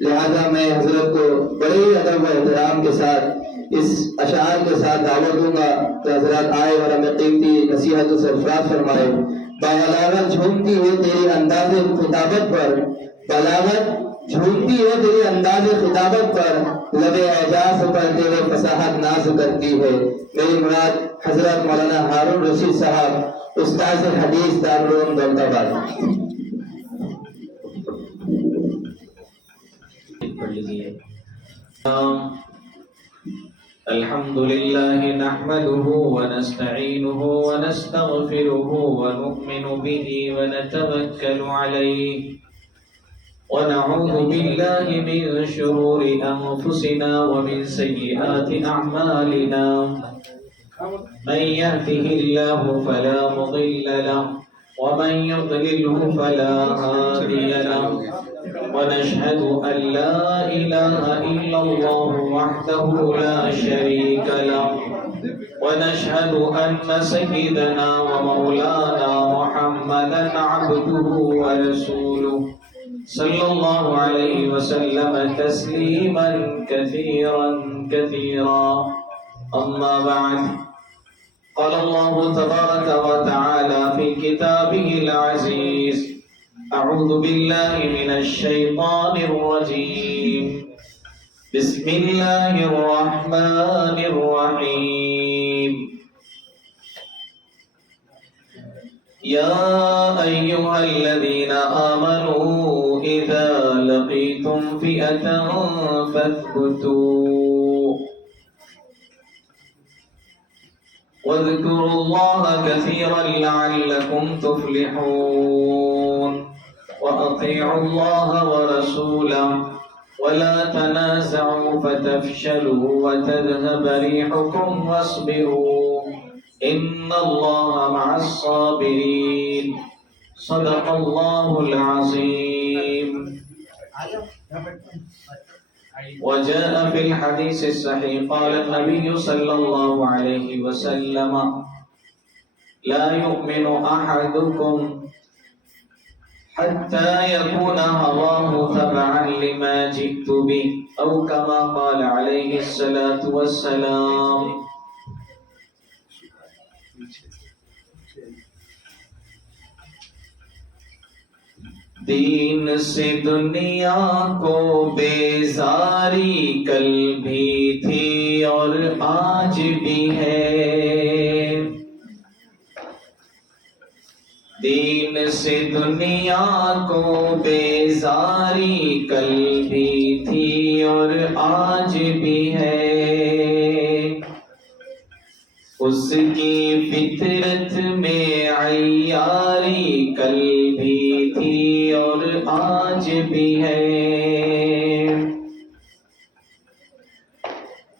لہذا میں حضرت کو بڑے ادب و احترام کے ساتھ اس اشعار کے ساتھ دعوت دوں گا کہ حضرات آئے اور ہمیں قیمتی نصیحت و سرفراز فرمائے۔ بغلاوت جھومتی ہے تیری انداز خطابت پر، بلاغت جھومتی ہے تیری انداز خطابت پر، لب اعجاز پر تیرے فصاحت ناز کرتی ہے۔ میری مراد حضرت مولانا ہارون رشید صاحب، استاذ حدیث دارالعلوم دولت آباد۔ الحمد لله نحمده ونستعينه ونستغفره ونؤمن به ونتوكل عليه ونعوذ بالله من شرور أنفسنا ومن سيئات أعمالنا من يهده الله فلا مضل له ومن يضلله فلا هادي له ونشهد أن لا إله إلا الله وحده لا شريك له ونشهد أن سيدنا ومولانا محمدا عبده ورسوله صلى الله عليه وسلم تسليما كثيرا كثيرا أما بعد قال الله تبارك وتعالى في كتابه العزيز أعوذ بالله من الشيطان الرجيم بسم الله الرحمن الرحيم يا أيها الذين آمنوا إذا لقيتم فئة فاثبتوا واذكروا الله كثيرا لعلكم تفلحون وأطيعوا الله ورسوله ولا تنازعوا فتفشلوا وتذهب ريحكم واصبروا إن الله مع الصابرين صدق الله العظيم وجاء في الحديث الصحيح قال النبي صلى الله عليه وسلم لا يؤمن أحدكم حتى يكون هواه تبعا لما جئت به أو كما قال عليه الصلاة والسلام دین سے دنیا کو بیزاری کل بھی تھی اور آج بھی ہے، دین سے دنیا کو بیزاری کل بھی تھی اور آج بھی ہے، اس کی فطرت میں عیاری کل بھی تھی اور آج بھی ہے،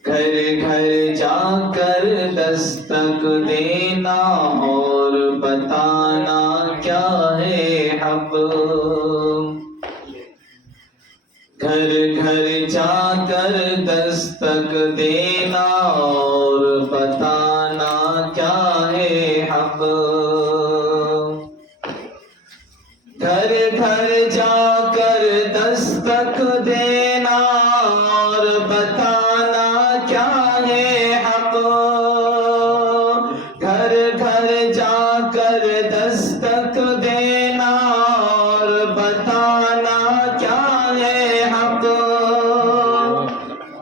گھر گھر جا کر دستک دینا اور بتانا کیا ہے حق، گھر گھر جا کر دستک دینا اور بتانا کیا ہے حق، گھر گھر جا کر دستک دینا اور بتانا کیا ہے حق، گھر گھر جا کر دستک دینا اور بتانا کیا ہے حق،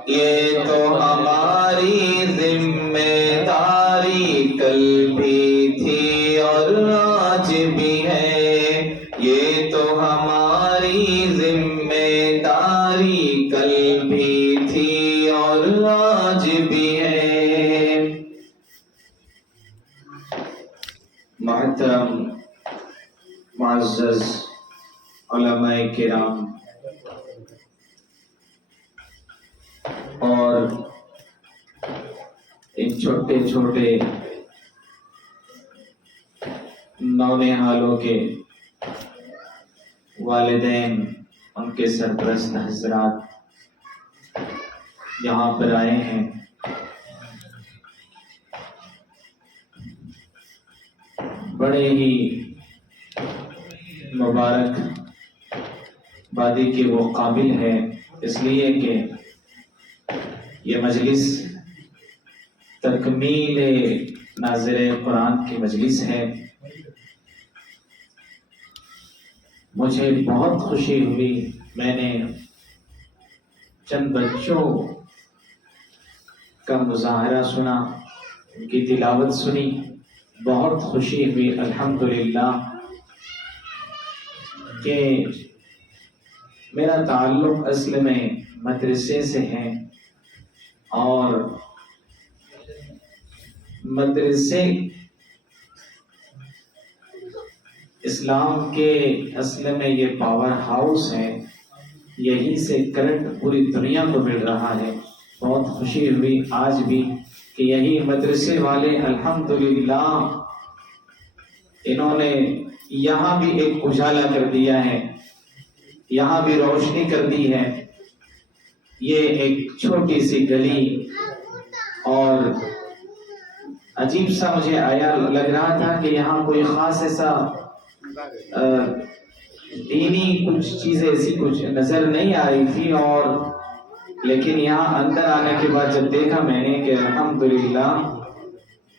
یہ تو ہماری ذمہ داری کل بھی تھی اور آج بھی ہے، یہ تو ہماری ذمہ داری کل بھی تھی اور آج بھی ہے۔ محترم معزز علماء کرام اور ان چھوٹے چھوٹے نونہالوں کے والدین، ان کے سرپرست حضرات یہاں پر آئے ہیں، بڑے ہی مبارک بادی کے وہ قابل ہیں اس لیے کہ یہ مجلس تکمیل ناظر قرآن کی مجلس ہے۔ مجھے بہت خوشی ہوئی، میں نے چند بچوں کا مظاہرہ سنا، ان کی تلاوت سنی، بہت خوشی ہوئی الحمدللہ کہ میرا تعلق اصل میں مدرسے سے ہے، اور مدرسے اسلام کے اصل میں یہ پاور ہاؤس ہے، یہی سے کرنٹ پوری دنیا کو مل رہا ہے۔ بہت خوشی ہوئی آج بھی کہ یہی مدرسے والے الحمدللہ انہوں نے یہاں بھی ایک اجالا کر دیا ہے، یہاں بھی روشنی کر دی ہے۔ یہ ایک چھوٹی سی گلی، اور عجیب سا مجھے آیا لگ رہا تھا کہ یہاں کوئی خاص ایسا دینی کچھ چیزیں ایسی کچھ نظر نہیں آ رہی تھی، اور لیکن یہاں اندر آنے کے بعد جب دیکھا میں نے کہ الحمدللہ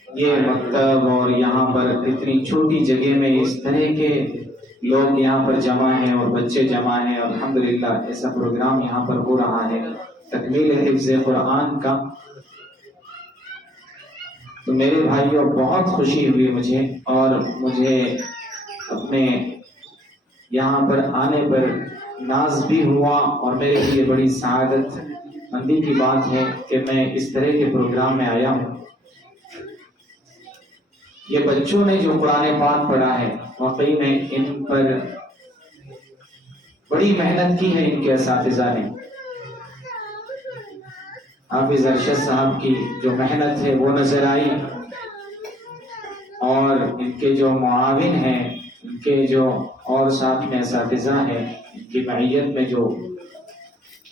یہ مکتب اور یہاں پر اتنی چھوٹی جگہ میں اس طرح کے لوگ یہاں پر جمع ہیں اور بچے جمع ہیں، الحمدللہ ایسا پروگرام یہاں پر ہو رہا ہے تکمیل حفظ قرآن کا۔ تو میرے بھائیوں بہت خوشی ہوئی مجھے، اور مجھے اپنے یہاں پر آنے پر ناز بھی ہوا، اور میرے لیے بڑی سعادت مندی کی بات ہے کہ میں اس طرح کے پروگرام میں آیا ہوں۔ یہ بچوں نے جو قرآن پاک پڑھا ہے واقعی میں ان پر بڑی محنت کی ہے، ان کے اساتذہ نے۔ حافظ ارشد صاحب کی جو محنت ہے وہ نظر آئی، اور ان کے جو معاون ہیں، ان کے جو اور ساتھ میں اساتذہ ہیں، ان کی معیت میں جو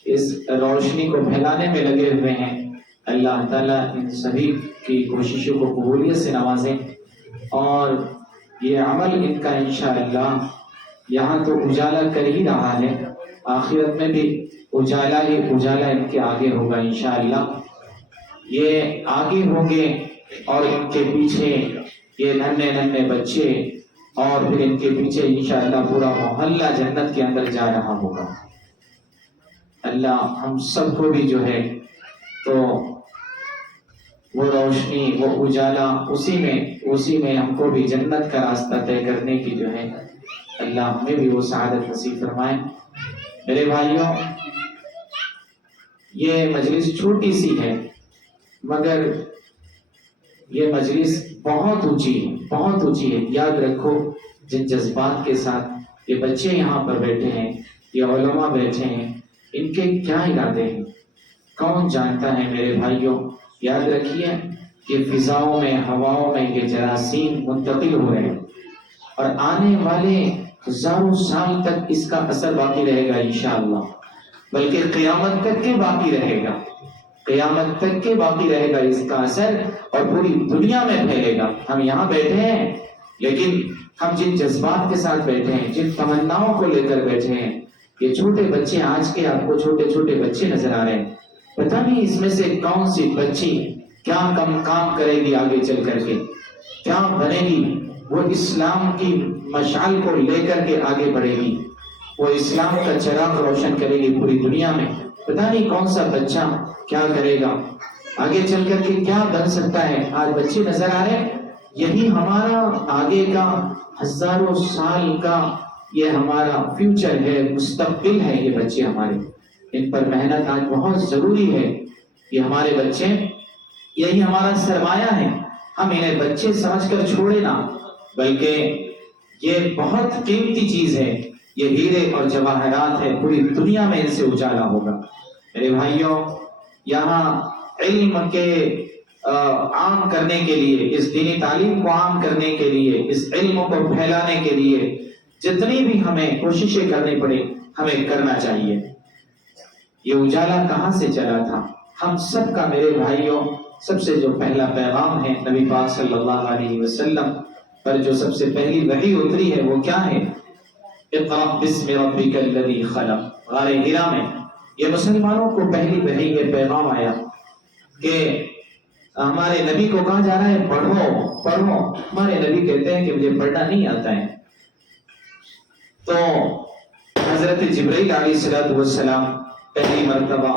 اس روشنی کو پھیلانے میں لگے ہوئے ہیں، اللہ تعالیٰ ان سبھی کی کوششوں کو قبولیت سے نوازیں، اور یہ عمل ان کا انشاءاللہ یہاں تو اجالا کر ہی رہا ہے، آخرت میں بھی اجالا ہی اجالا ان کے آگے ہوگا انشاءاللہ۔ یہ آگے ہوں گے، اور ان کے پیچھے یہ ننھے ننھے بچے، اور پھر ان کے پیچھے انشاءاللہ پورا محلہ جنت کے اندر جا رہا ہوگا۔ اللہ ہم سب کو بھی جو ہے تو وہ روشنی، وہ اجالا، اسی میں ہم کو بھی جنت کا راستہ طے کرنے کی جو ہے اللہ ہمیں بھی وہ سعادت نصیب فرمائے۔ میرے بھائیوں، یہ مجلس چھوٹی سی ہے، مگر یہ مجلس بہت اونچی ہے، بہت اونچی ہے۔ یاد رکھو جن جذبات کے ساتھ یہ بچے یہاں پر بیٹھے ہیں، یہ علماء بیٹھے ہیں، ان کے کیا ارادے ہیں کون جانتا ہے میرے بھائیوں۔ یاد رکھیے کہ فضاؤں میں، ہواؤں میں یہ جراثیم منتقل ہو رہے ہیں، اور آنے والے ہزاروں سال تک اس کا اثر باقی رہے گا انشاءاللہ، بلکہ قیامت تک کے باقی رہے گا، قیامت تک کے باقی رہے گا اس کا اثر، اور پوری دنیا میں پھیلے گا۔ ہم یہاں بیٹھے ہیں، لیکن ہم جن جذبات کے ساتھ بیٹھے ہیں، جن تمناؤں کو لے کر بیٹھے ہیں، یہ چھوٹے بچے آج کے آپ کو چھوٹے چھوٹے بچے نظر آ رہے ہیں، پتہ نہیں اس میں سے کون سی بچی کیا کام کرے گی، آگے چل کر کے کیا بنے گی، وہ اسلام کی مشعل کو لے کر کے آگے بڑھے گی، وہ اسلام کا چراغ روشن کرے گی پوری دنیا میں۔ پتہ نہیں کون سا بچہ کیا کرے گا، آگے چل کر کے کیا بن سکتا ہے۔ آج بچے نظر آ رہے ہیں، یہی ہمارا آگے کا ہزاروں سال کا یہ ہمارا فیوچر ہے، مستقبل ہے، یہ بچے ہمارے، ان پر محنت آج بہت ضروری ہے۔ یہ ہمارے بچے، یہی ہمارا سرمایہ ہے، ہم انہیں بچے سمجھ کر چھوڑے نہ، بلکہ یہ بہت قیمتی چیز ہے، یہ ہیرے اور جواہرات ہے، پوری دنیا میں ان سے اجالا ہوگا۔ میرے بھائیوں، یہاں علم کے عام کرنے کے لیے، اس دینی تعلیم کو عام کرنے کے لیے، اس علم کو پھیلانے کے لیے جتنی بھی ہمیں کوششیں کرنی پڑے، ہمیں کرنا چاہیے۔ یہ اجالا کہاں سے چلا تھا؟ ہم سب کا میرے بھائیوں سب سے جو پہلا پیغام ہے نبی پاک صلی اللہ علیہ وسلم پر جو سب سے پہلی وحی اتری ہے وہ کیا ہے؟ اقرأ بسم ربک الذی خلق، غار ہرا میں یہ مسلمانوں کو پہلی پہلی یہ پیغام آیا کہ ہمارے نبی کو کہا جا رہا ہے پڑھو پڑھو. ہمارے نبی کہتے ہیں کہ مجھے پڑھنا نہیں آتا ہے. تو حضرت جبرائیل علیہ السلام پہلی مرتبہ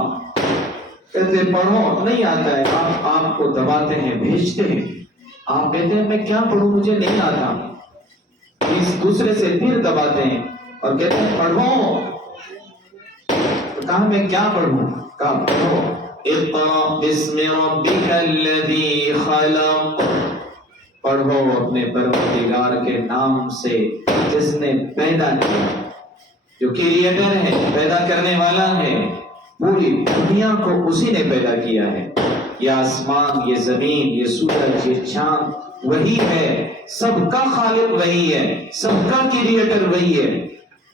کہتے پڑھو نہیں آتا ہے. آپ کو دباتے ہیں, بھیجتے ہیں. آپ کہتے ہیں میں کیا پڑھوں, مجھے نہیں آتا. اس دوسرے سے پھر دباتے ہیں اور کہتے ہیں پڑھو. تو کہا میں کیا پڑھوں, کہا پڑھو اقرأ بسم ربک الذی خلق. پڑھو اپنے پروردگار کے نام سے جس نے پیدا کیا, جو کریٹر ہے, پیدا کرنے والا ہے. پوری دنیا کو اسی نے پیدا کیا ہے. یہ آسمان, یہ زمین, یہ سورج, یہ چاند وہی ہے. سب کا خالق وہی ہے, سب کا کریٹر وہی ہے.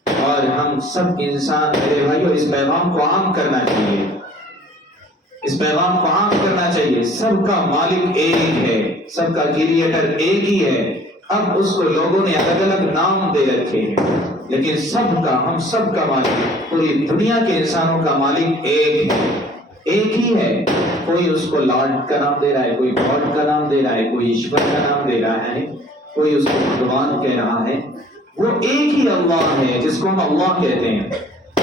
اور ہم سب انسان میرے بھائیوں اس پیغام کو عام کرنا چاہیے, اس پیغام کو عام کرنا چاہیے. سب کا مالک ایک ہے, سب کا کریٹر ایک ہی ہے. اب اس کو لوگوں نے الگ الگ نام دے رکھے ہیں, لیکن سب کا, ہم سب کا مالک, پوری دنیا کے انسانوں کا مالک ایک ہے, ایک ہی ہے. کوئی اس کو لارڈ کا نام دے رہا ہے, کوئی گاڈ کا نام دے رہا ہے, کوئی ایشور کا نام دے رہا ہے, کوئی اس کو بھگوان کہہ رہا ہے. وہ ایک ہی اللہ ہے جس کو ہم اللہ کہتے ہیں,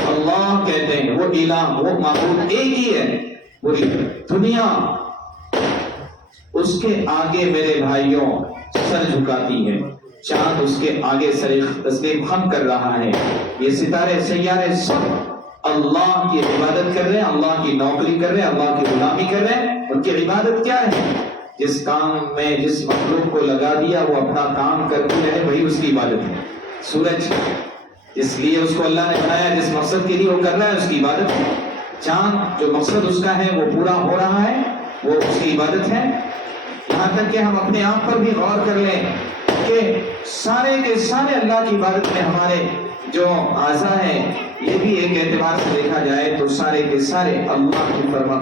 اللہ کہتے ہیں. وہ الہ, وہ معبود ایک ہی ہے. پوری دنیا اس کے آگے میرے بھائیوں سر جھکاتی ہے. چاند اس کے آگے سر تسلیم خم کر رہا ہے. یہ ستارے سیارے سب اللہ کی عبادت کر رہے ہیں, اللہ کی نوکری کر رہے ہیں, اللہ کی غلامی کر رہے ہیں. ان کی عبادت کیا ہے؟ جس کام میں جس مخلوق کو لگا دیا وہ اپنا کام کرتی رہے, وہی اس کی عبادت ہے. سورج اس لیے اس کو اللہ نے بنایا, جس مقصد کے لیے وہ کر رہا ہے اس کی عبادت ہے. چاند جو مقصد اس کا ہے وہ پورا ہو رہا ہے, وہ اس کی عبادت ہے. یہاں تک کہ ہم اپنے آپ پر بھی غور کر لیں کہ سارے کے سارے اللہ کی عبادت میں ہمارے جو اعضاء ہیں یہ بھی ایک اعتبار سے دیکھا جائے تو سارے کے سارے اللہ کی فرما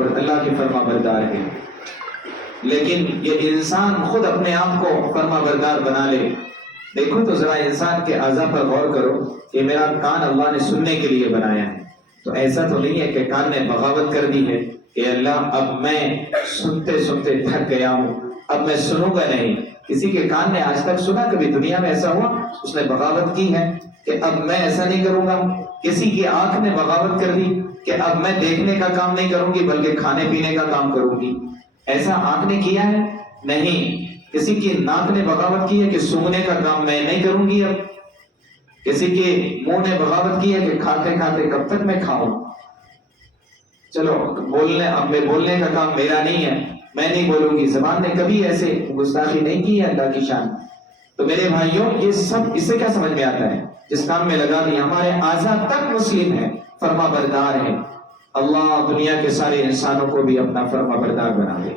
بردار ہیں. لیکن یہ انسان خود اپنے آپ کو فرما بردار بنا لے. دیکھو تو ذرا انسان کے اعضاء پر غور کرو کہ میرا کان اللہ نے سننے کے لیے بنایا ہے. تو ایسا تو نہیں ہے کہ کان نے بغاوت کر دی ہے کہ اللہ اب میں سنتے سنتے تھک گیا ہوں, اب میں سنوں گا نہیں. کسی کے کان نے آج تک سنا کبھی دنیا میں ایسا ہوا؟ اس نے بغاوت کی ہے کہ اب میں ایسا نہیں کروں گا. کسی کی آنکھ نے بغاوت کر دی کہ اب میں دیکھنے کا کام نہیں کروں گی بلکہ کھانے پینے کا کام کروں گی. ایسا آنکھ نے کیا ہے؟ نہیں. کسی کی ناک نے بغاوت کی ہے کہ سونگنے کا کام میں نہیں کروں گی. اب کسی کے منہ نے بغاوت کی ہے کہ کھاتے کھاتے کب تک میں کھاؤں. چلو بولنے کا کام میرا نہیں ہے, میں نہیں بولوں گی. زبان نے کبھی ایسے گستاخی نہیں کی ہے اللہ کی شان. تو میرے بھائیوں یہ سب اس سے کیا سمجھ میں آتا ہے؟ جس کام میں لگا دیا. ہمارے اعضاء تک مسلم ہے, فرما بردار ہے. اللہ دنیا کے سارے انسانوں کو بھی اپنا فرما بردار بنا دے.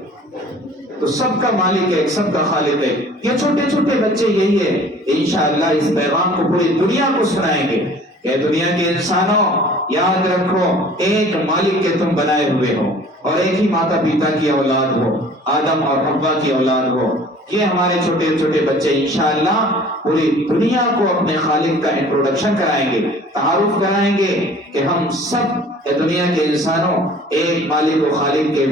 تو سب کا مالک ہے, سب کا خالق ہے. یہ چھوٹے چھوٹے بچے یہی ہے. انشاءاللہ اس پیغام کو پوری دنیا کو سنائیں گے کہ دنیا کے انسانوں یاد رکھو ایک مالک کے تم بنائے ہوئے ہو اور ایک ہی ماتا پیتا کی اولاد ہو, آدم اور حوا کی اولاد ہو. یہ ہمارے چھوٹے چھوٹے بچے انشاءاللہ پوری دنیا کو اپنے خالق کا انٹروڈکشن کرائیں گے, تعارف کرائیں گے کہ ہم سب دنیا کے انسانوں ایک مالک و خالق کے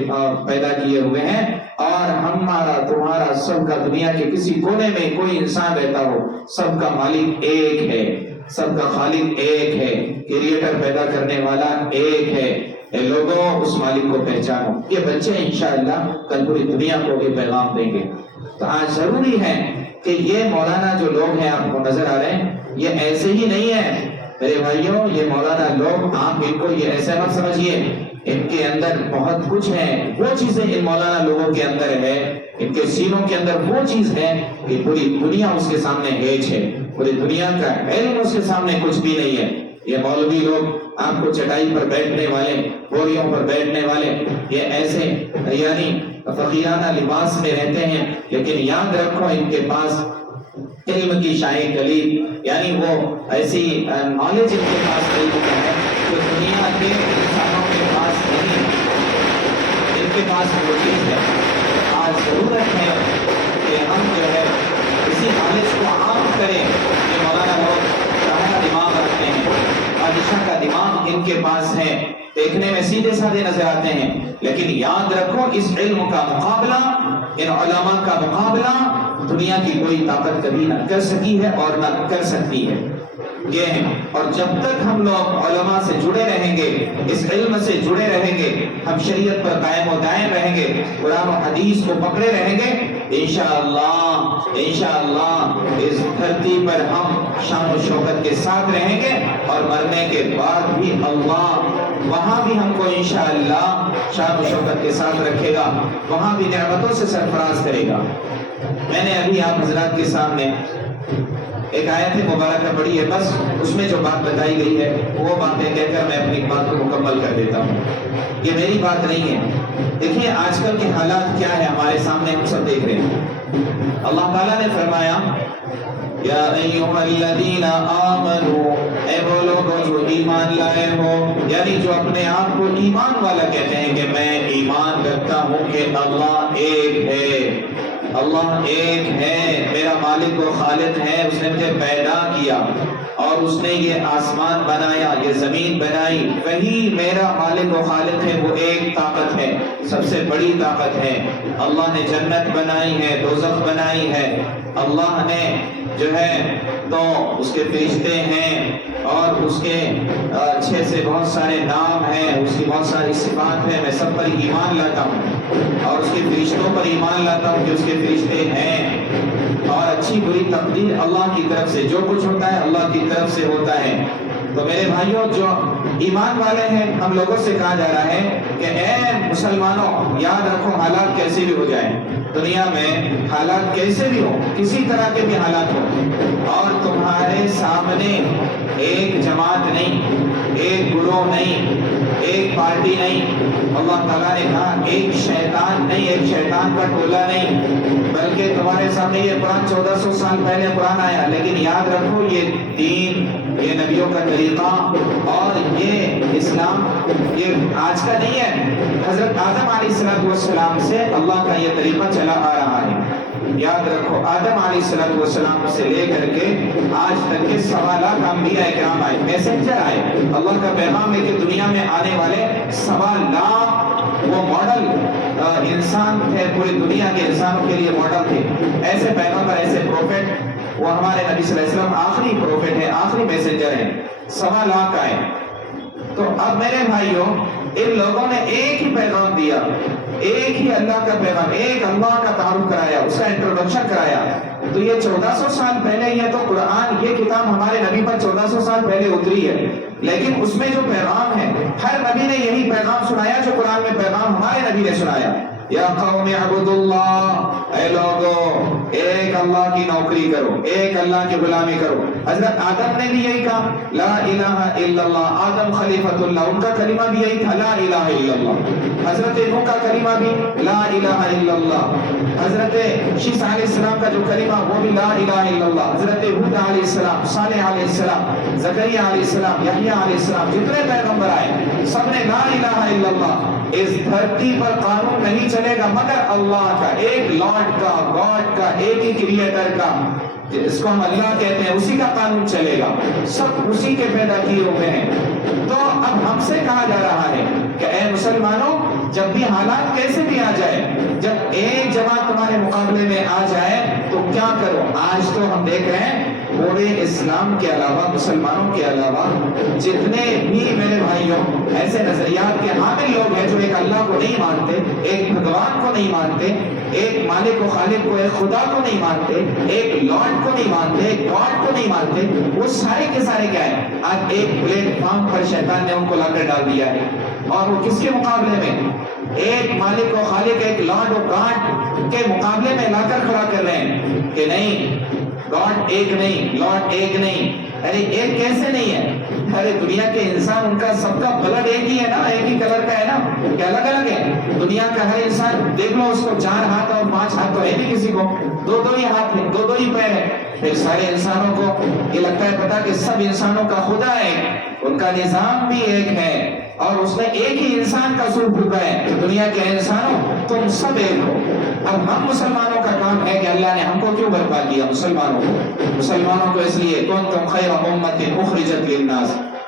پیدا کیے ہوئے ہیں. اور ہمارا تمہارا سب کا دنیا کے کسی کونے میں کوئی انسان رہتا ہو, سب کا مالک ایک ہے, سب کا خالق ایک ہے, کریٹر پیدا کرنے والا ایک ہے. اے لوگوں اس مالک کو پہچانو. یہ بچے انشاءاللہ کل پوری دنیا کو یہ پیغام دیں گے. تو آج ضروری ہے کہ یہ مولانا جو لوگ ہیں آپ کو نظر آ رہے ہیں یہ ایسے ہی نہیں ہے میرے بھائیوں. یہ مولانا لوگ آپ ان کو یہ ایسے مت سمجھیے, ان کے اندر بہت کچھ ہے. وہ چیزیں ان مولانا لوگوں کے اندر ہے, ان کے سینوں کے اندر وہ چیز ہے کہ پوری دنیا اس کے سامنے ہیج ہے. پوری دنیا کا علم اس کے سامنے کچھ بھی نہیں ہے. یہ مولوی لوگ آپ کو چٹائی پر بیٹھنے والے, بوریوں پر بیٹھنے والے, یہ ایسے یعنی فقیرانہ لباس میں رہتے ہیں, لیکن یاد رکھو ان کے پاس علم کی شاہی کلید یعنی وہ ایسی نالج ان کے پاس علم ہے جو دنیا کے انسانوں کے پاس نہیں. ان کے پاس وہ چیز ہے. آج ضرورت ہے کہ ہم جو ہے اسی نالج کو عام کریں. یہ مولانا لوگ سارا دماغ رکھتے ہیں اور بادشاہ کا دماغ ان کے پاس ہے، دیکھنے میں سیدھے سادے نظر آتے ہیں، لیکن یاد رکھو اس علم کا مقابلہ، ان علماء کا مقابلہ دنیا کی کوئی طاقت کبھی نہ کر سکی ہے اور نہ کر سکتی ہے۔ یہ ہے، اور جب تک ہم لوگ علماء سے جڑے رہیں گے، اس علم سے جڑے رہیں گے، ہم شریعت پر قائم و دائم رہیں گے، قرآن و حدیث کو پکڑے رہیں گے، انشاءاللہ اس دھرتی پر ہم شان و شوکت کے ساتھ رہیں گے، اور مرنے کے بعد بھی اللہ وہاں بھی ہم کو انشاءاللہ شان و شوکت کے ساتھ رکھے گا، وہاں بھی نعمتوں سے سرفراز کرے گا۔ میں نے ابھی آپ حضرات کے سامنے ایک آیت مبارکہ پڑھی ہے، بس اس میں جو بات بتائی گئی ہے وہ باتیں کہہ کر میں اپنی بات کو مکمل کر دیتا ہوں۔ یہ میری بات نہیں ہے، دیکھیے آج کل کے حالات کیا ہے ہمارے سامنے، ہم سب دیکھ رہے ہیں۔ اللہ تعالیٰ نے فرمایا یا ایھا الذین آمنوا، اے وہ لوگ جو ایمان لائے ہو، یعنی جو اپنے آپ کو ایمان والا کہتے ہیں کہ میں ایمان رکھتا ہوں کہ اللہ ایک ہے، اللہ ایک ہے، میرا مالک و خالق ہے، اس نے مجھے پیدا کیا اور اس نے یہ آسمان بنایا، یہ زمین بنائی، وہی میرا مالک و خالق ہے، وہ ایک طاقت ہے، سب سے بڑی طاقت ہے۔ اللہ نے جنت بنائی ہے، دوزخ بنائی ہے، اللہ نے جو ہے تو اس کے فرشتے ہیں اور اس کے اچھے سے بہت سارے نام ہیں، اس کی بہت ساری صفات ہیں، میں سب پر ایمان لاتا ہوں، اور اس کے فرشتوں پر ایمان لاتا ہوں کہ اس کے فرشتے ہیں، اور اچھی بری تقدیر اللہ کی طرف سے، جو کچھ ہوتا ہے اللہ کی طرف سے ہوتا ہے۔ تو میرے بھائیوں جو ایمان والے ہیں، ہم لوگوں سے کہا جا رہا ہے کہ اے مسلمانوں یاد رکھو حالات کیسے بھی ہو جائیں، دنیا میں حالات کیسے بھی ہو، کسی طرح کے بھی حالات ہو، اور تمہارے سامنے ایک جماعت نہیں، ایک گروہ نہیں، ایک پارٹی نہیں، اللہ تعالیٰ نے کہا ایک شیطان نہیں، ایک شیطان کا ٹولہ نہیں، بلکہ تمہارے سامنے یہ قرآن 1400 سال پہلے قرآن آیا، لیکن یاد رکھو یہ دین، یہ نبیوں کا طریقہ اور یہ اسلام یہ آج کا نہیں ہے، حضرت آدم علیہ السلام سے اللہ کا یہ طریقہ چلا آ رہا ہے۔ یاد رکھو آدم علیہ السلام سے لے کر کے آج تک کے 1.25 لاکھ انبیاء کرام آئے، میسنجر آئے، اللہ کا پیغام ہے کہ دنیا میں آنے والے 1.25 لاکھ وہ ماڈل انسان تھے، پوری دنیا کے انسانوں کے لیے ماڈل تھے، ایسے پیغمبر، ایسے پروفٹ، وہ ہمارے نبی صلی اللہ علیہ وسلم آخری پروفٹ ہے، آخری میسنجر ہیں، 1.25 لاکھ آئے۔ تو اب میرے بھائیوں ان لوگوں نے ایک ہی پیغام دیا، ایک ہی اللہ کا پیغام، ایک اللہ کا تعارف کرایا، اس کا انٹروڈکشن کرایا۔ تو یہ 1400 سال پہلے، یہ تو قرآن، یہ کتاب ہمارے نبی پر 1400 سال پہلے اتری ہے، لیکن اس میں جو پیغام ہے ہر نبی نے یہی پیغام سنایا جو قرآن میں پیغام ہمارے نبی نے سنایا۔ یا قوم اعبدوا اللہ، اے لوگو ایک اللہ کی نوکری کرو، ایک اللہ کی غلامی کرو۔ حضرت آدم نے بھی یہی کہا لا الہ الا اللہ، آدم خلیفۃ اللہ، ان کا کلمہ بھی یہی تھا لا الہ الا اللہ۔ حضرت نوح کا کلمہ بھی لا الہ الا اللہ، حضرت شیس علیہ السلام کا جو کلمہ وہ بھی لا الہ الا اللہ، حضرت ہود علیہ السلام، صالح علیہ السلام، زکریا علیہ السلام، یحییٰ علیہ السلام، جتنے پیغمبر آئے سب نے لا الہ الا اللہ۔ اس دھرتی پر قانون نہیں چلے گا مگر اللہ کا، ایک لارڈ کا، گاڈ کا، ایک ہی کریٹر کا، جس کو ہم اللہ کہتے ہیں، اسی کا قانون چلے گا، سب اسی کے پیدا کیے ہوئے ہیں۔ تو اب ہم سے کہا جا رہا ہے کہ اے مسلمانوں جب بھی حالات کیسے بھی آ جائے، جب ایک جماعت تمہارے مقابلے میں آ جائے تو کیا کرو؟ آج تو ہم دیکھ رہے ہیں پورے اسلام کے علاوہ، مسلمانوں کے علاوہ جتنے بھی میرے بھائیوں ایسے نظریات کے حامل لوگ ہیں جو ایک اللہ کو نہیں مانتے، ایک بھگوان کو نہیں مانتے، ایک مالک و خالق کو، ایک خدا کو نہیں مانتے، ایک لارڈ کو نہیں مانتے، ایک گاڈ کو نہیں مانتے، وہ سارے کے سارے کیا ہیں؟ آج ایک پلیٹ فارم پر شیطان نے ان کو لا کر ڈال دیا ہے، اور وہ کس کے مقابلے میں؟ ایک مالک و خالق، ایک لارڈ و گاڈ کے مقابلے میں لا کر کھڑا کر رہے ہیں کہ نہیں، گاڈ ایک نہیں، لارڈ ایک نہیں۔ ارے ایک کیسے نہیں ہے؟ ارے دنیا کے انسان ان کا سب کا بلڈ ایک ہی ہے نا، ایک ہی کلر کا ہے نا، کہ الگ الگ ہے؟ دنیا کا ہر انسان دیکھ لو، اس کو 4 ہاتھ اور 5 ہاتھ تو ہے نہیں، کسی کو 2 ہی ہاتھ ہے، 2 ہی پیر ہے۔ پھر سارے انسانوں کو یہ لگتا ہے پتا کہ سب انسانوں کا خدا ہے، ان کا نظام بھی ایک ہے، اور اس نے ایک ہی انسان کا سر پھوکا ہے کہ دنیا کے انسانوں تم سب ایک ہو۔ اب ہم مسلمانوں کا کام ہے کہ اللہ نے ہم کو کیوں برپا کیا؟ مسلمانوں کو اس لیے کنتم خیر امۃ اخرجت للناس،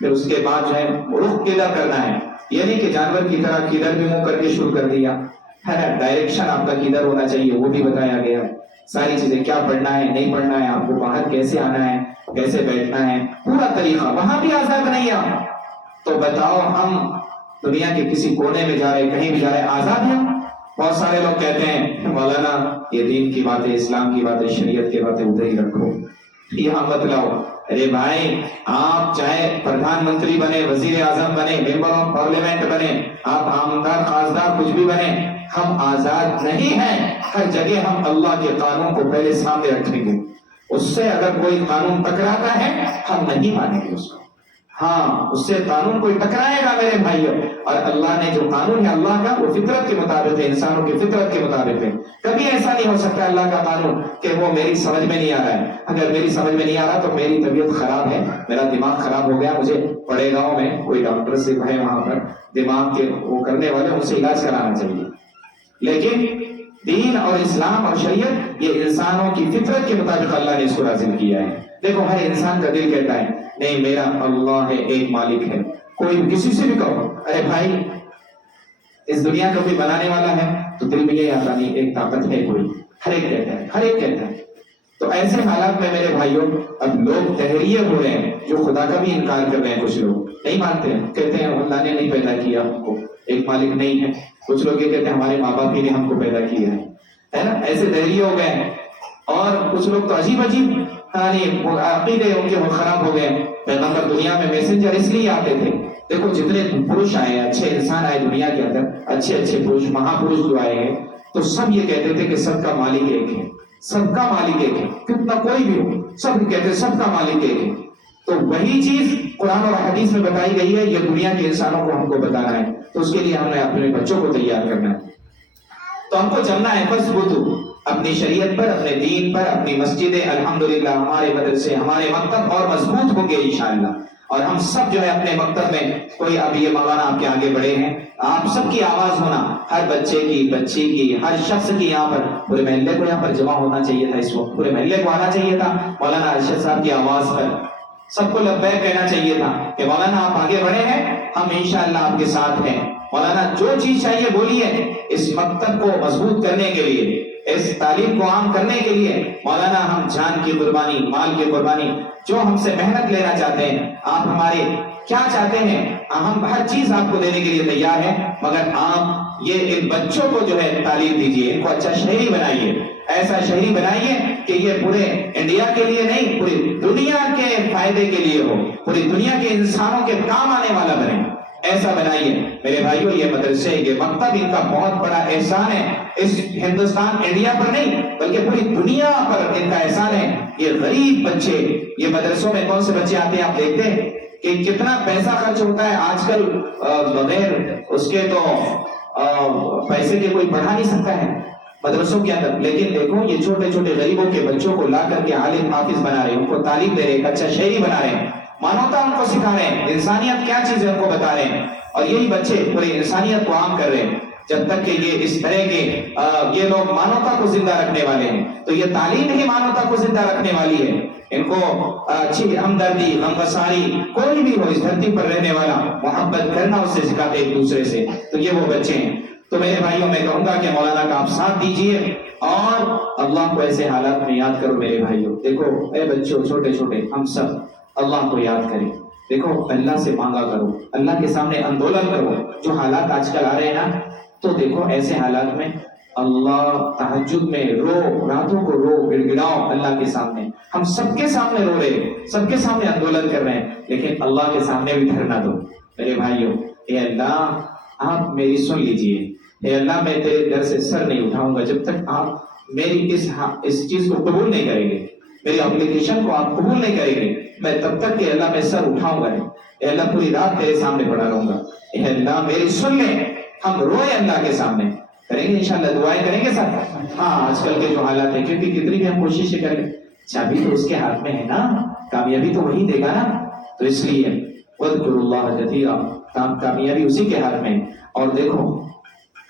پھر اس کے بعد جو ہے رخ کدھر کرنا ہے، یہ نہیں کہ جانور کی طرح کدھر بھی منہ کر کے شروع کر دیا ہے نا، ڈائریکشن آپ کا کدھر ہونا چاہیے وہ بھی بتایا گیا ہے، ساری چیزیں کیا پڑھنا ہے نہیں پڑھنا ہے، آپ کو باہر کیسے آنا ہے کیسے بیٹھنا ہے، پورا طریقہ، وہاں بھی آزاد نہیں آپ۔ تو بتاؤ ہم دنیا کے کسی کونے میں جا رہے کہیں بھی جا رہے آزاد ہیں؟ بہت سارے لوگ کہتے ہیں مولانا یہ دین کی باتیں اسلام کی باتیں شریعت کی باتیں ادھر ہی رکھو، یہاں مت لاؤ۔ ارے بھائی آپ چاہے پردھان منتری بنے، وزیر اعظم بنے، ممبر آف پارلیمنٹ بنے، آپ عامدار خاصدار کچھ بھی بنے، ہم آزاد نہیں ہیں۔ ہر جگہ ہم اللہ کے قانون کو پہلے سامنے رکھیں گے، اس سے اگر کوئی قانون ٹکراتا ہے ہم نہیں مانیں گے اس کو، ہاں اس سے قانون کوئی ٹکرائے گا میرے بھائیوں، اور اللہ نے جو قانون ہے اللہ کا وہ فطرت کے مطابق ہے، انسانوں کی فطرت کے مطابق ہے، کبھی ایسا نہیں ہو سکتا اللہ کا قانون کہ وہ میری سمجھ میں نہیں آ رہا ہے، اگر میری سمجھ میں نہیں آ رہا تو میری طبیعت خراب ہے، میرا دماغ خراب ہو گیا، مجھے بڑے گاؤں میں کوئی ڈاکٹر سے ہے وہاں پر دماغ کے وہ کرنے والے، ان سے علاج کرانا چاہیے، لیکن دین اور اسلام اور شریعت یہ انسانوں کی فطرت کے مطابق اللہ نے اس کو نازل کیا ہے۔ دیکھو ہر انسان کا دل کہتا ہے نہیں میرا اللہ ہے، ایک مالک ہے، کوئی کسی سے بھی کہو ارے بھائی اس دنیا کو کوئی بنانے والا ہے تو دل میں یہ آتا نہیں ایک طاقت ہے کوئی، ہر ایک کہتا ہے، ہر ایک کہتا ہے۔ تو ایسے حالات میں میرے بھائیوں اب لوگ تحریے ہو رہے ہیں، جو خدا کا بھی انکار کر رہے ہیں، کچھ لوگ نہیں مانتے ہیں، کہتے ہیں اللہ نے نہیں پیدا کیا ہم کو، ایک مالک نہیں ہے، کچھ لوگ یہ کہتے ہیں ہمارے ماں باپ ہی نے ہم کو پیدا کیا ہے نا، ایسے تحریے ہو گئے ہیں۔ اور کچھ لوگ تو عجیب عقیدے ان کے خراب ہو گئے، پیغمبر دنیا میں میسنجر اس لیے آتے تھے، دیکھو جتنے پروش آئے اچھے انسان آئے دنیا کے اندر، اچھے اچھے پروش مہا پروش جو آئے ہیں تو سب یہ کہتے تھے کہ سب کا مالک ایک ہے، سب کا مالک ایک ہے، کتنا کوئی بھی ہو سب کہتے ہیں سب کا مالک ایک ہے۔ تو وہی چیز قرآن اور حدیث میں بتائی گئی ہے، یہ دنیا کے انسانوں کو ہم کو بتانا ہے، تو اس کے لیے ہم نے اپنے بچوں کو تیار کرنا ہے، تو ہم کو چلنا ہے بس بدو اپنی شریعت پر، اپنے دین پر، اپنی مسجدیں الحمدللہ ہمارے مدرسے ہمارے مکتب اور مضبوط ہوں گے انشاءاللہ، اور ہم سب جو ہے اپنے مکتب میں کوئی اب یہ مولانا آپ کے آگے بڑے ہیں، آپ سب کی آواز ہونا، ہر بچے کی بچی کی ہر شخص کی یہاں پر پورے محلے کو یہاں پر جمع ہونا چاہیے تھا، اس وقت پورے محلے کو آنا چاہیے تھا مولانا ارشد صاحب کی آواز پر، سب کو لبیک کہنا چاہیے تھا کہ مولانا آپ آگے بڑھے ہیں ہم انشاءاللہ آپ کے ساتھ ہیں، مولانا جو چیز چاہیے بولیے، اس مکتب کو مضبوط کرنے کے لیے، اس تعلیم کو عام کرنے کے لیے مولانا ہم جان کی قربانی، مال کی قربانی، جو ہم سے محنت لینا چاہتے ہیں، آپ ہمارے کیا چاہتے ہیں ہم ہر چیز آپ کو دینے کے لیے تیار ہیں، مگر آپ یہ ان بچوں کو جو ہے تعلیم دیجیے، ان کو اچھا شہری بنائیے، ایسا شہری بنائیے کہ یہ پورے انڈیا کے لیے نہیں پوری دنیا کے فائدے کے لیے ہو، پوری دنیا کے انسانوں کے کام آنے والا بنے، ایسا بنائیے میرے بھائیوں۔ یہ مدرسے یہ مکتب ان کا بہت بڑا احسان ہے، اس ہندوستان انڈیا پر نہیں بلکہ پوری دنیا پر ان کا احسان ہے۔ یہ غریب بچے، یہ مدرسوں میں کون سے بچے آتے ہیں آپ دیکھتے ہیں کہ کتنا پیسہ خرچ ہوتا ہے آج کل، بغیر اس کے تو پیسے کے کوئی پڑھا نہیں سکتا ہے مدرسوں کے اندر، لیکن دیکھو یہ چھوٹے چھوٹے غریبوں کے بچوں کو لا کر کے عالم حافظ بنا رہے ہیں، ان کو تعلیم دے رہے ہیں، ایک اچھا شہری بنا رہے ہیں، مانوتا ان کو سکھا رہے ہیں، انسانیت کیا چیز ہے ان کو بتا رہے ہیں، اور یہی بچے پوری انسانیت کو عام کر رہے ہیں۔ جب تک کہ یہ اس طرح کے یہ لوگ مانوتا کو زندہ رکھنے والے ہیں تو یہ تعلیم ہی مانوتا کو زندہ رکھنے والی ہے۔ ان کو اچھی ہمدردی، غمگساری، کوئی بھی ہو اس دھرتی پر رہنے والا محبت کرنا اس سے سکھاتے ایک دوسرے سے، تو یہ وہ بچے ہیں۔ تو میرے بھائیوں میں کہوں گا کہ مولانا کا آپ ساتھ دیجئے اور اللہ کو ایسے حالات میں یاد کرو میرے بھائیوں۔ دیکھو اے بچوں چھوٹے چھوٹے ہم سب اللہ کو یاد کریں، دیکھو اللہ سے مانگا کرو، اللہ کے سامنے اندولن کرو، جو حالات آج کل آ رہے ہیں نا، تو دیکھو ایسے حالات میں اللہ تہجد میں رو، راتوں کو رو، گڑ گڑاؤ اللہ کے سامنے، ہم سب کے سامنے رو رہے، سب کے سامنے اندولن کر رہے ہیں، لیکن اللہ کے سامنے بھی دھرنا دو میرے بھائیوں۔ اے اللہ آپ میری سن لیجئے، اے اللہ میں تیرے در سے سر نہیں اٹھاؤں گا جب تک آپ میری اس چیز کو قبول نہیں کریں گے، میری اپلیکیشن کو آپ قبول نہیں کریں گے، میں تب تک کہ اللہ میں سر اٹھاؤں گا نہیں۔ اے اللہ پوری رات تیرے سامنے پڑا رہوں گا، اے اللہ میری سن لیں، ہم روئے اللہ کے سامنے، کریں گے انشاءاللہ، دعائیں کریں گے ساتھ۔ ہاں آج کل کے جو حالات ہیں، کیونکہ کتنی بھی ہم کوششیں کریں چابی تو اس کے ہاتھ میں ہے نا، کامیابی تو وہی دے گا نا، تو اس لیے وَاذْكُرُوا اللَّهَ كَثِيرًا، کامیابی اسی کے ہاتھ میں۔ اور دیکھو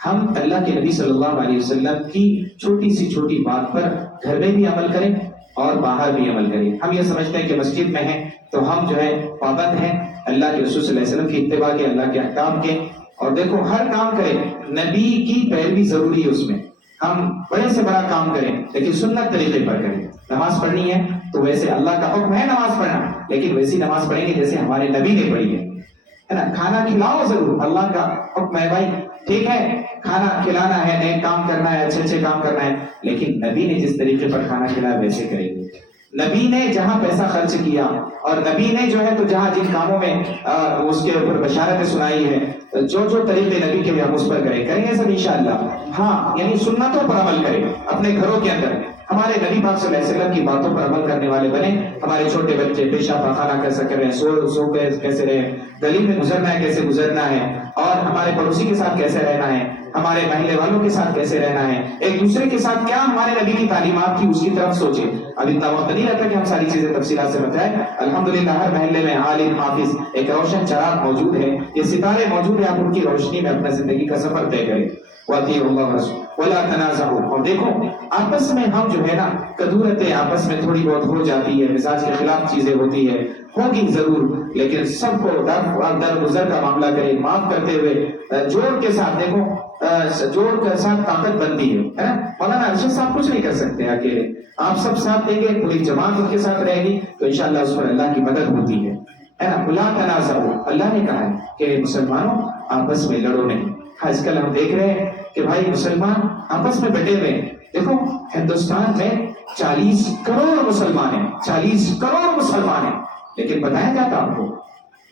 ہم اللہ کے نبی صلی اللہ علیہ وسلم کی چھوٹی سی چھوٹی بات پر گھر میں بھی عمل کریں اور باہر بھی عمل کریں۔ ہم یہ سمجھتے ہیں کہ مسجد میں ہیں تو ہم جو ہے پابند ہیں اللہ کے رسول صلی اللہ علیہ وسلم کی اتباع کے، اللہ کے احکام کے، اور دیکھو ہر کام کریں نبی کی پیروی ضروری ہے، اس میں ہم بڑے سے بڑا کام کریں لیکن سنت طریقے پر کریں۔ نماز پڑھنی ہے تو ویسے اللہ کا حکم ہے نماز پڑھنا، لیکن ویسی نماز پڑھیں گے جیسے ہمارے نبی نے پڑھی ہے نا۔ کھانا کھلاؤ ضرور، اللہ کا حکم ہے بھائی، ٹھیک ہے کھانا کھلانا ہے، نیک کام کرنا ہے، اچھے اچھے کام کرنا ہے، لیکن نبی نے جس طریقے پر کھانا کھلایا ویسے کریں گے۔ نبی نے جہاں پیسہ خرچ کیا اور نبی نے جو ہے تو جہاں جن کاموں میں اس کے اوپر بشارتیں سنائی ہے، جو جو طریقے نبی کے ہم اس پر کریں گے سب انشاءاللہ۔ ہاں یعنی سنتوں پر عمل کریں اپنے گھروں کے اندر، ہمارے نبی پاک صلی اللہ علیہ وسلم کی باتوں پر عمل کرنے والے بنے۔ ہمارے چھوٹے بچے پیشاب پاخانہ کیسے کریں، سو کیسے رہیں، گلی میں گزرنا ہے کیسے گزرنا ہے، اور ہمارے پڑوسی کے ساتھ کیسے رہنا ہے، ہمارے محلے والوں کے ساتھ کیسے رہنا ہے، ایک دوسرے کے ساتھ کیا ہمارے نبی کی تعلیمات تھی اس کی طرف سوچیں۔ اب اتنا وقت نہیں رہتا کہ ہم ساری چیزیں تفصیلات سے بتائیں۔ الحمدللہ ہر محلے میں عالم حافظ ایک روشن چراغ موجود ہے، یہ ستارے موجود ہیں، آپ ان کی روشنی میں اپنا زندگی کا سفر طے کریں۔ وَأَطِيعُوا اللَّهَ وَرَسُولَهُ وَلَا تَنَازَعُوا، اور دیکھو آپس میں ہم جو ہے نا کدورتیں آپس میں تھوڑی بہت ہو جاتی ہے، مزاج کے خلاف چیزیں ہوتی ہے، ہوگی ضرور، لیکن سب کو درگزر کا معاملہ کرے، معاف کرتے ہوئے جوڑ کے ساتھ۔ دیکھو جوڑ کے ساتھ طاقت بنتی ہے۔ مولانا ارشد صاحب کچھ نہیں کر سکتے اکیلے، آپ سب ساتھ دیں گے، پوری جماعت ان کے ساتھ رہے گی تو انشاءاللہ اس پر اللہ کی مدد ہوتی ہے نا۔ لا تنازعوا، اللہ نے کہا ہے کہ مسلمانوں آپس میں لڑو نہیں۔ آج کل ہم دیکھ رہے ہیں کہ بھائی مسلمان آپس میں بٹے ہوئے ہیں۔ دیکھو ہندوستان میں 40 کروڑ مسلمان ہیں، 40 کروڑ مسلمان ہیں، لیکن بتایا جاتا آپ کو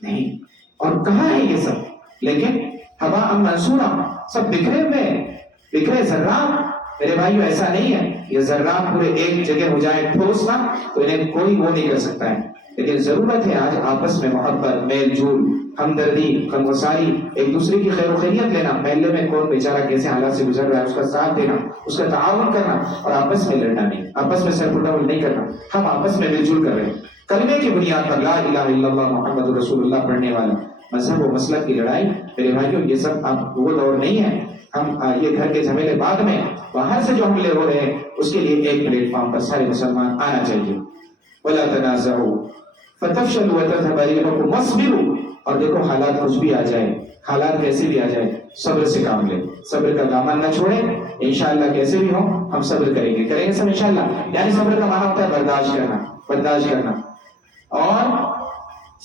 نہیں، اور کہاں ہے یہ سب؟ لیکن ہوا منصورہ، سب بکھرے ہوئے ہیں، بکھرے ذرات۔ میرے بھائیو ایسا نہیں ہے یہ ذرات پورے ایک جگہ ہو جائے ٹھوس نہ تو انہیں کوئی وہ نہیں کر سکتا ہے، لیکن ضرورت ہے آج آپس میں محبت، میل جول، ہمدردی، غمگساری، ایک دوسرے کی خیر و خیریت لینا، محلے میں کون بیچارہ کیسے حالات سے گزر رہا ہے اس کا ساتھ دینا، اس کا تعاون کرنا، اور آپس میں لڑنا نہیں، آپس میں سر پھٹاول نہیں کرنا، ہم آپس میں مل جل کر رہے ہیں۔ کلمے کی بنیاد پر لا الہ الا اللہ محمد رسول اللہ پڑھنے والا، مذہب و مسلک کی لڑائی، میرے بھائیوں یہ سب اب وہ دور نہیں ہے۔ ہم یہ گھر کے جھمیلے بعد میں، باہر سے جو حملے ہو رہے ہیں اس کے لیے ایک پلیٹ فارم پر سارے مسلمان آنا چاہیے۔ وَلَا تَنَازَعُوا فَتَفْشَلُوا وَتَذْهَبَ رِيحُكُمْ وَاصْبِرُوا، اور دیکھو حالات کچھ بھی آ جائے، حالات کیسے بھی آ جائے، صبر سے کام لیں، صبر کا دامن نہ چھوڑیں، انشاءاللہ کیسے بھی ہو ہم صبر کریں گے سب انشاءاللہ۔ یعنی صبر کا معنی ہوتا ہے برداشت کرنا، برداشت کرنا، اور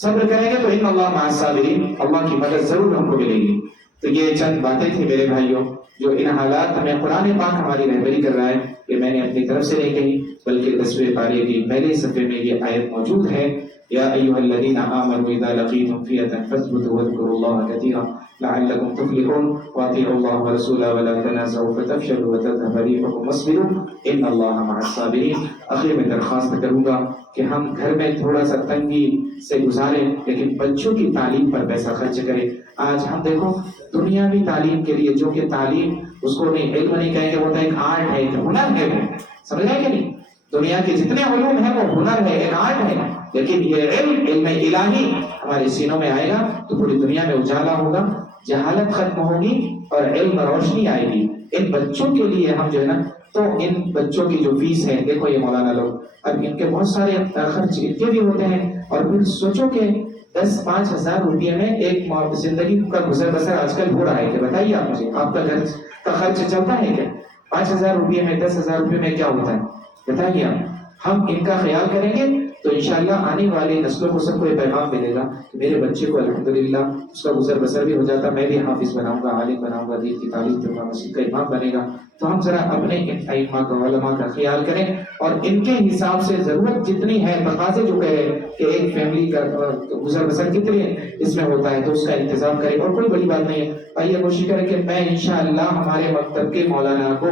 صبر کریں گے تو ان اللہ مع الصابرین، اللہ کی مدد ضرور ہم کو ملے گی۔ تو یہ چند باتیں تھی میرے بھائیوں جو ان حالات میں قرآن پاک ہماری رہبری کر رہا ہے، کہ میں نے اپنی طرف سے نہیں کہی بلکہ 10ویں پارے کی پہلے صفحے میں یہ آیت موجود ہے۔ یا ایھا الذین آمنوا اذا لقیتم فئۃ فاثبتوا واذکروا اللہ کثیرا لعلکم تفلحون واطیعوا اللہ ورسولہ ولا تنازعوا فتفشلوا وتذهب ريحكم واصبروا ان اللہ مع الصابرین۔ آخر میں درخواست کروں گا کہ ہم گھر میں تھوڑا سا تنگی سے گزاریں لیکن بچوں کی تعلیم پر پیسہ خرچ کریں۔ آج ہم دیکھو دنیاوی تعلیم کے لیے، جو کہ تعلیم اس کو نہیں علم نہیں کہیں گے، وہ تو ایک آرٹ ہے، ایک ہنر ہے، وہ سمجھ رہے کہ نہیں؟ دنیا کے جتنے علوم ہیں وہ ہنر ہے، ایک آرٹ ہے، لیکن یہ علم الہی ہمارے سینوں میں آئے گا تو پوری دنیا میں اجالا ہوگا، جہالت ختم ہوگی اور علم روشنی آئے گی۔ ان بچوں کے لیے ہم جو ہے نا، تو ان بچوں کی جو فیس ہے، دیکھو یہ مولانا لوگ اب ان کے بہت سارے خرچ ان کے بھی ہوتے ہیں، اور پھر سوچو کہ 10-5 ہزار روپے میں ایک زندگی کا گزر بسر آج کل ہو رہا ہے کہ بتائیے آپ مجھے، آپ کا گھر کا خرچ چلتا ہے کیا؟ 5,000 روپے میں 10,000 روپے میں کیا ہوتا ہے بتائیے آپ؟ ہم ان کا خیال کریں گے تو انشاءاللہ آنے والی نسلوں کو سب کو یہ پیغام ملے گا کہ میرے بچے کو الحمدللہ اس کا گزر بسر بھی ہو جاتا، میں بھی حافظ بناؤں گا، عالم بناؤں گا، دین کی تعلیم دوں گا، مسجد کا امام بنے گا۔ تو ہم ذرا اپنے ائمہ کا، علماء کا خیال کریں، اور ان کے حساب سے ضرورت جتنی ہے، تقاضے جو کہے کہ ایک فیملی کا گزر بسر کتنے اس میں ہوتا ہے تو اس کا انتظام کریں، اور کوئی بڑی بات نہیں ہے۔ آئیے کوشش کریں کہ میں انشاءاللہ ہمارے مکتب کے مولانا کو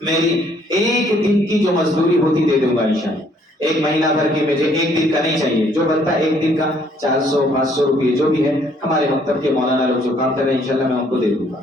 میری ایک دن کی جو مزدوری ہوتی دے دوں گا انشاءاللہ۔ ایک مہینہ بھر کی مجھے ایک دن کا نہیں چاہیے، جو بنتا ہے ایک دن کا 400-500 روپے جو بھی ہے، ہمارے مکتب کے مولانا لوگ جو کام کر رہے ہیں انشاءاللہ میں ان کو دے دوں گا۔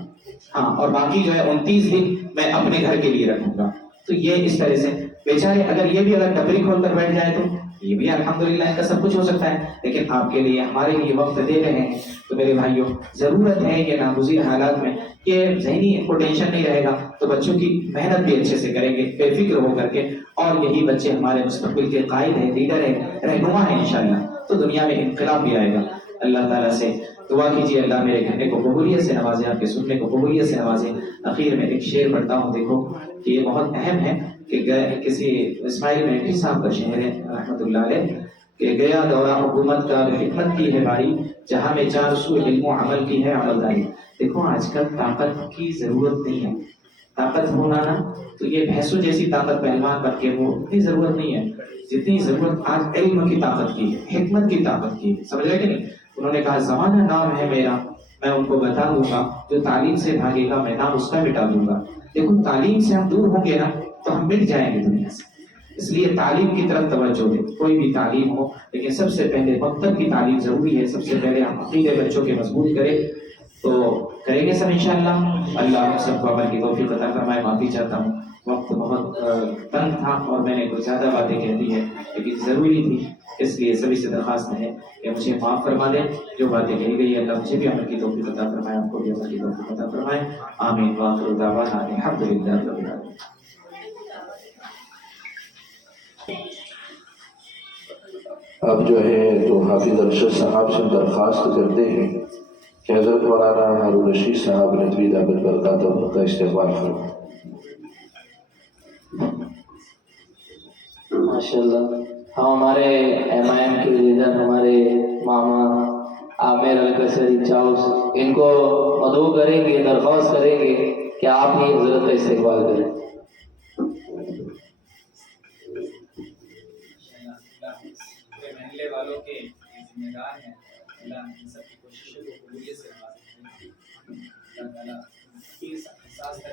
ہاں، اور باقی جو ہے 29 دن میں اپنے گھر کے لیے رکھوں گا۔ تو یہ اس طرح سے بیچارے اگر یہ بھی اگر ٹپری کھول کر بیٹھ جائے تو یہ بھی الحمدللہ ان کا سب کچھ ہو سکتا ہے، لیکن آپ کے لیے ہمارے لیے وقت دے رہے ہیں۔ تو میرے بھائیوں ضرورت ہے یہ ناگزیر حالات میں کہ ذہنی ان کو ٹینشن نہیں رہے گا تو بچوں کی محنت بھی اچھے سے کریں گے بے فکر ہو کر کے، اور یہی بچے ہمارے مستقبل کے قائد ہیں، لیڈر ہیں، رہنما ہیں انشاءاللہ۔ تو دنیا میں انقلاب بھی آئے گا. اللہ تعالیٰ سے دعا کیجیے اللہ میرے کہنے کو قبولیت سے نوازے, آپ کے سننے کو قبولیت سے نوازے. اخیر میں ایک شعر پڑھتا ہوں, دیکھو کہ یہ بہت اہم ہے کہ کسی اسماعیل مہدی صاحب کا شعر ہے رحمۃ اللہ علیہ کہ گیا دورہ حکومت کا حکمت کی ہے باری, جہاں میں چار سو علم و عمل کی ہے عملداری. دیکھو آج کل طاقت کی ضرورت نہیں ہے, طاقت ہونا نا تو یہ بھینسوں جیسی طاقت پہلوان بن کے وہ اتنی ضرورت نہیں ہے جتنی ضرورت آج علم کی طاقت کی ہے, حکمت کی طاقت کی ہے. سمجھ رہے کہ نہیں؟ انہوں نے کہا زمانہ نام ہے میرا, میں ان کو بتا دوں گا, جو تعلیم سے بھاگے گا میں نام اس کا مٹا دوں گا. دیکھو تعلیم سے ہم دور ہوں گے نا تو ہم مٹ جائیں گے دنیا سے, اس لیے تعلیم کی طرف توجہ دیں. کوئی بھی تعلیم ہو لیکن سب سے پہلے مکتب کی تعلیم ضروری ہے. سب سے پہلے ہم عقیدے بچوں کے مضبوط کریں, تو کریں گے سب انشاءاللہ. اللہ ہم سب کو عمل کی توفیق عطا فرمائے. معافی چاہتا ہوں, وقت بہت تنگ تھا اور میں نے کچھ زیادہ باتیں کہہ دی ہے لیکن ضروری تھی, اس لیے سبھی سے درخواست ہے کہ مجھے معاف فرما دیں. جو باتیں کہی گئی ہے اللہ مجھے بھی عمل کی توفیق عطا فرمائے, آپ کو بھی عمل کی توفیق عطا فرمائے. آمین. وآخر دعوانا الحمدللہ رب العالمین. اب جو ہے تو حافظ ارشد صاحب سے درخواست کرتے ہیں کہ حضرت مولانا ہارون رشید صاحب ندوی دعوت برکاتہ کا استقبال فرمائیں. ماشاءاللہ ہم ہمارے ایم کے لیڈر ہمارے ماما عامر القصری چاؤس ان کو مدعو کریں گے, درخواست کریں گے کہ آپ ہی حضرت کا استقبال کریں. محلے والوں کے ذمہ دار ہیں, اللہ ان سب کی کوششوں کو قبولیت سے نوازے. اللہ تعالیٰ احساس کا